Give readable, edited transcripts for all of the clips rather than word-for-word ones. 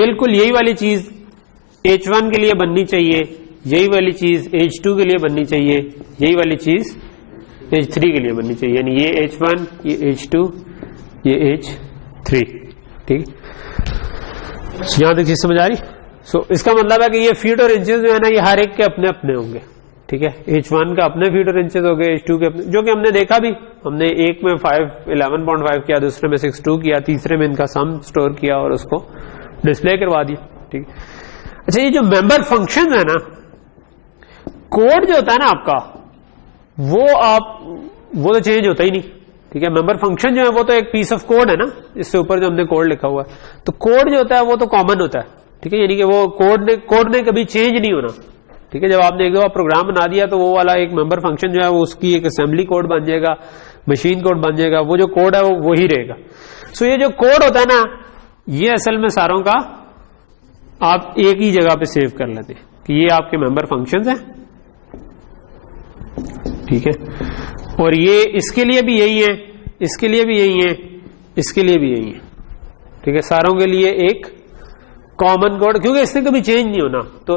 बिल्कुल यही वाली चीज H1 के लिए बननी चाहिए, यही वाली चीज H2 के लिए बननी चाहिए, यही वाली चीज H3 के लिए बननी चाहिए, यानी ये H1, ये H2, ये H3। ठीक, यहां तक चीज समझ आ रही? सो इसका मतलब है कि ये फीट और इंचेस जो है ना, ये हर एक के अपने अपने होंगे। ठीक है, H1 का अपने फीट और इंचेस हो गए, H2 के अपने, जो कि हमने देखा भी, हमने एक में 11.5 किया, दूसरे में 6.2 किया, तीसरे में इनका सम स्टोर किया और उसको डिस्प्ले करवा दिया। ठीक है, अच्छा ये जो मेंबर फंक्शन है ना, कोड जो होता है ना आपका, वो तो चेंज होता ही नहीं। ठीक है, मेंबर फंक्शन जो है वो तो एक पीस ऑफ कोड है ना, इससे ऊपर जो हमने कोड लिखा हुआ है, तो कोड जो होता है वो तो कॉमन होता है। ठीक है, यानी कि वो कोड ने कभी चेंज नहीं होना। ठीक है, जब आपने एक दफा प्रोग्राम बना दिया तो वो वाला एक मेंबर फंक्शन जो है वो उसकी एक असेंबली कोड बन जाएगा, मशीन कोड बन जाएगा, वो जो कोड है वो वही रहेगा। सो ये जो कोड होता है ना, ये असल में सारों का आप एक ही जगह पे सेव कर लेते हैं कि ये आपके मेंबर फंक्शंस हैं। ठीक है, और ये इसके लिए भी यही है, इसके लिए भी यही है, इसके लिए भी यही है। ठीक है, सारों के लिए एक कॉमन कोड, क्योंकि इससे कभी चेंज नहीं होना। तो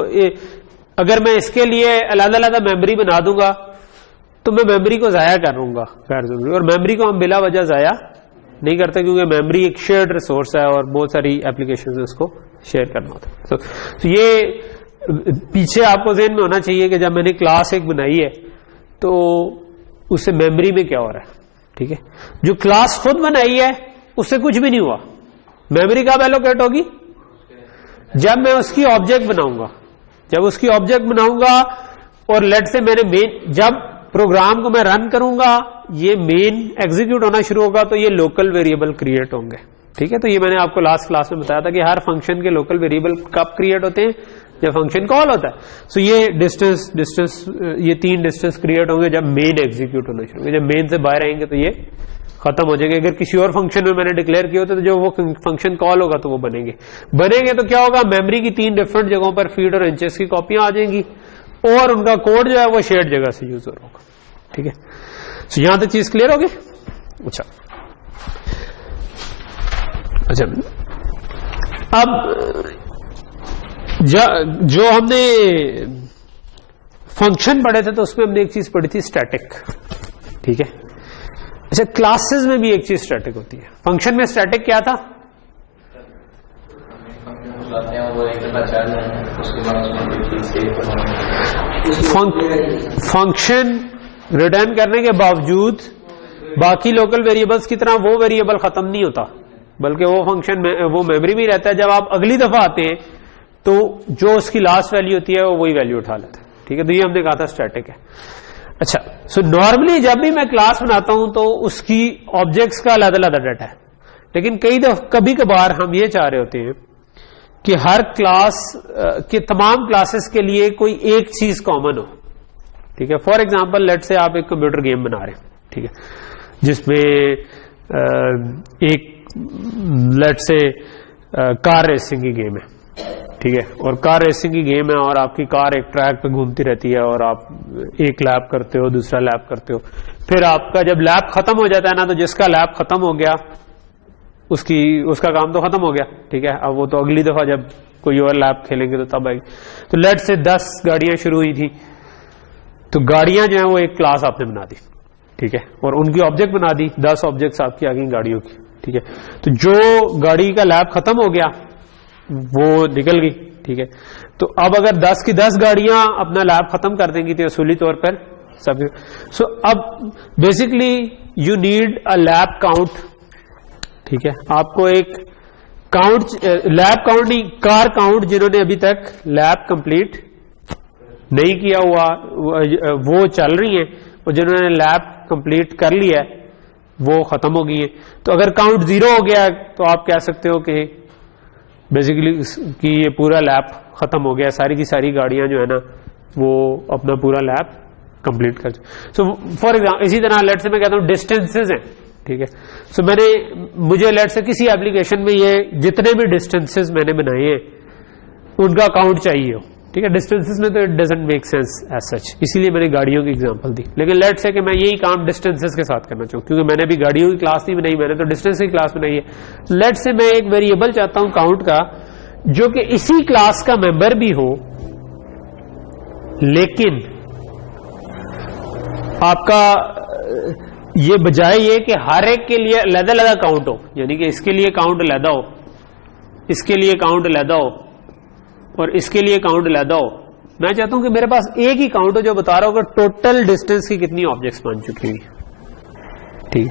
अगर मैं इसके लिए अलग अलग मेमोरी बना दूंगा तो मैं मेमोरी को जाया करूंगा गैर जरूरी, और मेमोरी को हम बिला वजह जाया नहीं करते, क्योंकि मेमोरी एक शेयर्ड रिसोर्स है और बहुत सारी एप्लीकेशंस उसको शेयर करना होता है। तो ये पीछे आपको ज़हन में होना चाहिए कि जब मैंने क्लास एक बनाई है तो उससे मेमोरी में क्या हो रहा है। ठीक है, जो क्लास खुद बनाई है उससे कुछ भी नहीं हुआ, मेमोरी कब एलोकेट होगी? जब मैं उसकी ऑब्जेक्ट बनाऊंगा। जब उसकी ऑब्जेक्ट बनाऊंगा और लेट से मैंने मेन, जब प्रोग्राम को मैं रन करूंगा, ये मेन एग्जीक्यूट होना शुरू होगा, तो ये लोकल वेरिएबल क्रिएट होंगे। ठीक है, तो ये मैंने आपको लास्ट क्लास में बताया था कि हर फंक्शन के लोकल वेरिएबल कब क्रिएट होते हैं? जब फंक्शन कॉल होता है। सो ये डिस्टेंस ये 3 डिस्टेंस क्रिएट होंगे जब मेन एग्जीक्यूट होना शुरू होगा। जब मेन से बाहर आएंगे तो ये खत्म हो जाएंगे। अगर किसी और फंक्शन में मैंने डिक्लेयर किया होता तो जो वो फंक्शन कॉल होगा तो वो बनेंगे तो क्या होगा? मेमोरी की 3 डिफरेंट जगहों पर फीड और इंचेस की कॉपियां आ जाएंगी और उनका कोड जो है वो शेयर्ड जगह से यूज होगा। ठीक है, तो यहां तक चीज क्लियर होगी। अच्छा, अब जो हमने फंक्शन पढ़े थे तो उसमें हमने एक चीज पढ़ी थी स्टैटिक। ठीक है, अच्छा क्लासेस में भी एक चीज स्टैटिक होती है। फंक्शन में स्टैटिक क्या था? फंक्शन रिटर्न करने के बावजूद बाकी लोकल वेरिएबल्स की तरह वो वेरिएबल खत्म नहीं होता, बल्कि वो फंक्शन में वो मेमोरी में रहता है। जब आप अगली दफा आते हैं तो जो उसकी लास्ट वैल्यू होती है वो वही वैल्यू उठा लेता है। ठीक है, तो ये हमने कहा था स्टैटिक है। अच्छा, सो नॉर्मली जब भी मैं क्लास बनाता हूं तो उसकी ऑब्जेक्ट्स का अलग अलग डाटा है, लेकिन कभी कभार हम ये चाह रहे होते हैं कि हर क्लास के तमाम क्लासेस के लिए कोई एक चीज कॉमन हो। ठीक है, फॉर एग्जांपल लेट से आप एक कंप्यूटर गेम बना रहे हैं, ठीक है, जिसमें एक लेट से कार रेसिंग की गेम है। ठीक है, और कार रेसिंग की गेम है और आपकी कार एक ट्रैक पे घूमती रहती है और आप एक लैप करते हो, दूसरा लैप करते हो, फिर आपका जब लैप खत्म हो जाता है ना, तो जिसका लैप खत्म हो गया उसका काम तो खत्म हो गया। ठीक है, अब वो तो अगली दफा जब कोई और लैप खेलेंगे तो तब आएगी। तो लेट से 10 गाड़ियां शुरू हुई थी, तो गाड़ियां जो है वो एक क्लास आपने बना दी। ठीक है, और उनकी ऑब्जेक्ट बना दी, 10 ऑब्जेक्ट्स आपकी आ गई गाड़ियों की। ठीक है, तो जो गाड़ी का लैप खत्म हो गया वो निकल गई। ठीक है, तो अब अगर 10 की 10 गाड़ियां अपना लैप खत्म कर देंगी तो असूली तौर पर सब। सो अब basically you need a lap count. ठीक है, आपको एक काउंट, लैप काउंट नहीं, कार काउंट, जिन्होंने अभी तक लैप कंप्लीट नहीं किया हुआ वो चल रही है, और जिन्होंने लैप कंप्लीट कर लिया है वो खत्म हो गई है। तो अगर काउंट 0 हो गया तो आप कह सकते हो कि बेसिकली कि ये पूरा लैप खत्म हो गया, सारी की सारी गाड़ियां जो है ना वो अपना पूरा लैप कंप्लीट कर। सो फॉर एग्जाम्पल इसी तरह लेट से मैं कहता हूं डिस्टेंसेस हैं। ठीक है, सो मुझे लेट से किसी एप्लीकेशन में ये जितने भी डिस्टेंसेस मैंने बनाए हैं उनका काउंट चाहिए हो। ठीक है, डिस्टेंसेस में तो it doesn't make sense as such, इसीलिए मैंने गाड़ियों की एग्जांपल दी। लेकिन लेट से कि मैं यही काम डिस्टेंसेस के साथ करना चाहूँ, क्योंकि मैंने भी गाड़ियों की क्लास नहीं बनाई, मैंने तो डिस्टेंस की क्लास बनाई है। लेट से मैं एक वेरिएबल चाहता हूँ काउंट का जो कि इसी क्लास का मेंबर भी हो, लेकिन आपका ये बजाय ये कि हर एक के लिए अलग-अलग काउंट हो, यानी कि इसके लिए काउंट अलग हो, इसके लिए काउंट अलग हो और इसके लिए काउंट अलग हो। मैं चाहता हूं कि मेरे पास एक ही काउंट हो जो बता रहा होगा टोटल डिस्टेंस की कितनी ऑब्जेक्ट्स बन चुकी हुई, ठीक।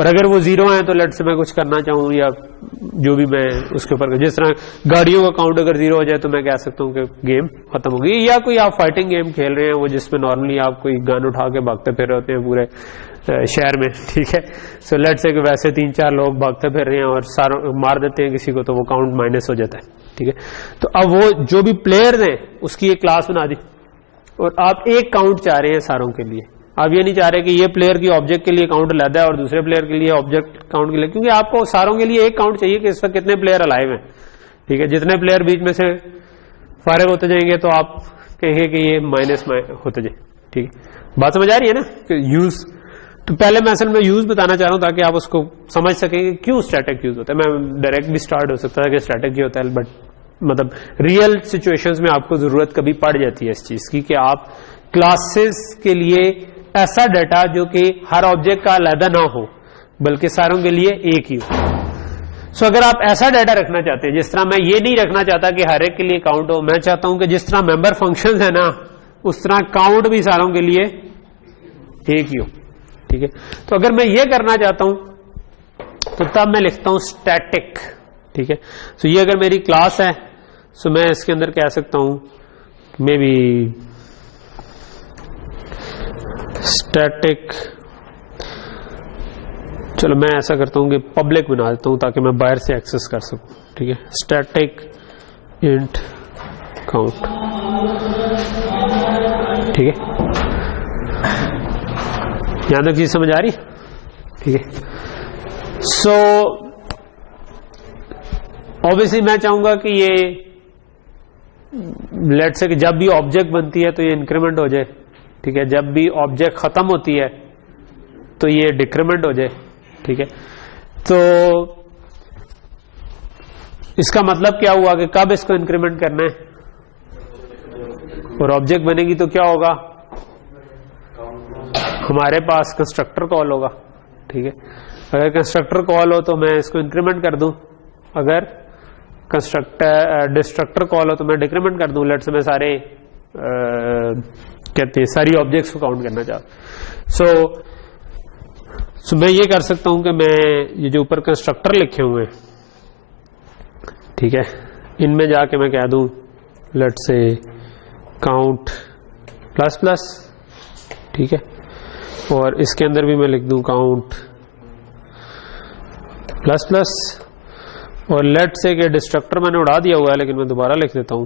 और अगर वो 0 है तो लेट से मैं कुछ करना चाहूं या जो भी मैं उसके ऊपर, जिस तरह गाड़ियों का काउंट अगर 0 हो जाए तो मैं कह सकता हूं कि गेम खत्म हो गई। या कोई आप फाइटिंग गेम खेल रहे हैं वो जिसमें नॉर्मली आप कोई गन उठा के भागते फिर होते हैं पूरे शहर में, ठीक है। सो लेट से कि वैसे 3-4 लोग भागते फिर रहे हैं और सारों मार देते हैं किसी को, तो वो काउंट माइनस हो जाता है, ठीक है। तो अब वो जो भी प्लेयर्स हैं उसकी एक क्लास बना दी और आप एक काउंट चाह रहे हैं सारों के लिए। आप ये नहीं चाह रहे कि ये प्लेयर की ऑब्जेक्ट के लिए काउंट अलग है और दूसरे प्लेयर के लिए ऑब्जेक्ट काउंट के लिए, क्योंकि आपको सारों के लिए एक काउंट चाहिए कि इस वक्त कितने प्लेयर अलाइव हैं, ठीक है। जितने प्लेयर बीच में से फारिग होते जाएंगे तो आप कहेंगे कि ये माइनस होते जाए, ठीक है। बात समझ आ रही है ना कि यूज, तो पहले मैं असल में यूज बताना चाह रहा हूं ताकि आप उसको समझ सकें कि क्यों स्टैटिक यूज होता है। मैं डायरेक्ट भी स्टार्ट हो सकता है कि स्टैटिक ही होता है, बट मतलब रियल सिचुएशंस में आपको जरूरत कभी पड़ जाती है इस चीज की कि आप क्लासेस के लिए ऐसा डाटा जो कि हर ऑब्जेक्ट का अलग ना हो बल्कि सारों के लिए एक ही हो। सो अगर आप ऐसा डाटा रखना चाहते हैं, जिस तरह मैं ये नहीं रखना चाहता कि हर एक के लिए काउंट हो, मैं चाहता हूं कि जिस तरह मेंबर फंक्शंस है ना उस तरह काउंट भी सारों के लिए एक ही हो, ठीक है। तो अगर मैं ये करना चाहता हूं तो तब मैं लिखता हूं स्टैटिक, ठीक है। सो ये अगर मेरी क्लास है सो मैं इसके अंदर कह सकता हूं मे बी स्टैटिक, चलो मैं ऐसा करता हूं कि पब्लिक बना देता हूं ताकि मैं बाहर से एक्सेस कर सकूं, ठीक है। स्टैटिक इंट काउंट, ठीक है। यहां तक चीज समझ आ रही, ठीक है। सो ऑब्वियसली मैं चाहूंगा कि ये लेट से कि जब भी ऑब्जेक्ट बनती है तो ये इंक्रीमेंट हो जाए, ठीक है। जब भी ऑब्जेक्ट खत्म होती है तो ये डिक्रीमेंट हो जाए, ठीक है। तो इसका मतलब क्या हुआ कि कब इसको इंक्रीमेंट करना है, और ऑब्जेक्ट बनेगी तो क्या होगा, हमारे पास कंस्ट्रक्टर कॉल होगा, ठीक है। अगर कंस्ट्रक्टर कॉल हो तो मैं इसको इंक्रीमेंट कर दूं, अगर डिस्ट्रक्टर कॉल हो तो मैं डिक्रीमेंट कर दूं। लेट से मैं सारे कहते हैं सारी ऑब्जेक्ट्स को काउंट करना चाहता। सो मैं ये कर सकता हूं कि मैं ये जो ऊपर कंस्ट्रक्टर लिखे हुए हैं, ठीक है, इनमें जाके मैं कह दूं लेट से काउंट प्लस प्लस, ठीक है। और इसके अंदर भी मैं लिख दूं काउंट प्लस प्लस, और लेट से कि डिस्ट्रक्टर मैंने उड़ा दिया हुआ है लेकिन मैं दोबारा लिख देता हूं,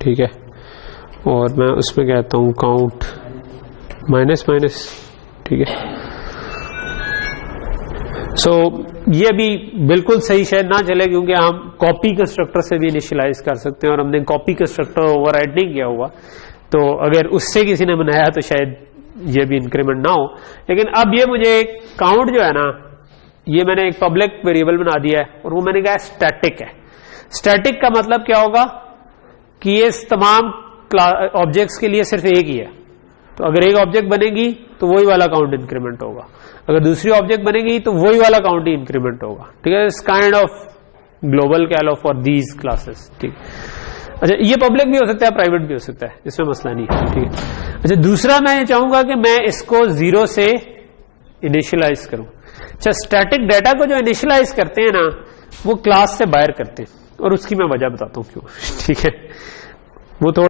ठीक है। और मैं उसमें कहता हूं काउंट माइनस माइनस, ठीक है। सो ये भी बिल्कुल सही शायद ना चले क्योंकि हम कॉपी कंस्ट्रक्टर से भी इनिशियलाइज कर सकते हैं और हमने कॉपी कंस्ट्रक्टर ओवरराइड नहीं किया हुआ, तो अगर उससे किसी ने बनाया तो शायद ये भी इंक्रीमेंट ना हो। लेकिन अब ये मुझे काउंट जो है ना, ये मैंने एक पब्लिक वेरिएबल बना दिया है और वो मैंने कहा स्टैटिक है। स्टैटिक का मतलब क्या होगा कि ये तमाम ऑब्जेक्ट्स के लिए सिर्फ एक ही है, तो अगर एक ऑब्जेक्ट बनेगी तो वही वाला काउंट इंक्रीमेंट होगा, अगर दूसरी ऑब्जेक्ट बनेगी तो वही वाला काउंट ही इंक्रीमेंट होगा, ठीक है। इस काइंड ऑफ ग्लोबल कह लो फॉर दीज क्लासेस, ठीक। अच्छा, ये पब्लिक भी हो सकता है, प्राइवेट भी हो सकता है, इसमें मसला नहीं है, ठीक है। अच्छा, दूसरा मैं ये चाहूंगा कि मैं इसको 0 से इनिशियलाइज करूं। अच्छा, स्टैटिक डाटा को जो इनिशियलाइज करते हैं ना वो क्लास से बाहर करते हैं और उसकी मैं वजह बताता हूं क्यों, ठीक है। वो थोड़ा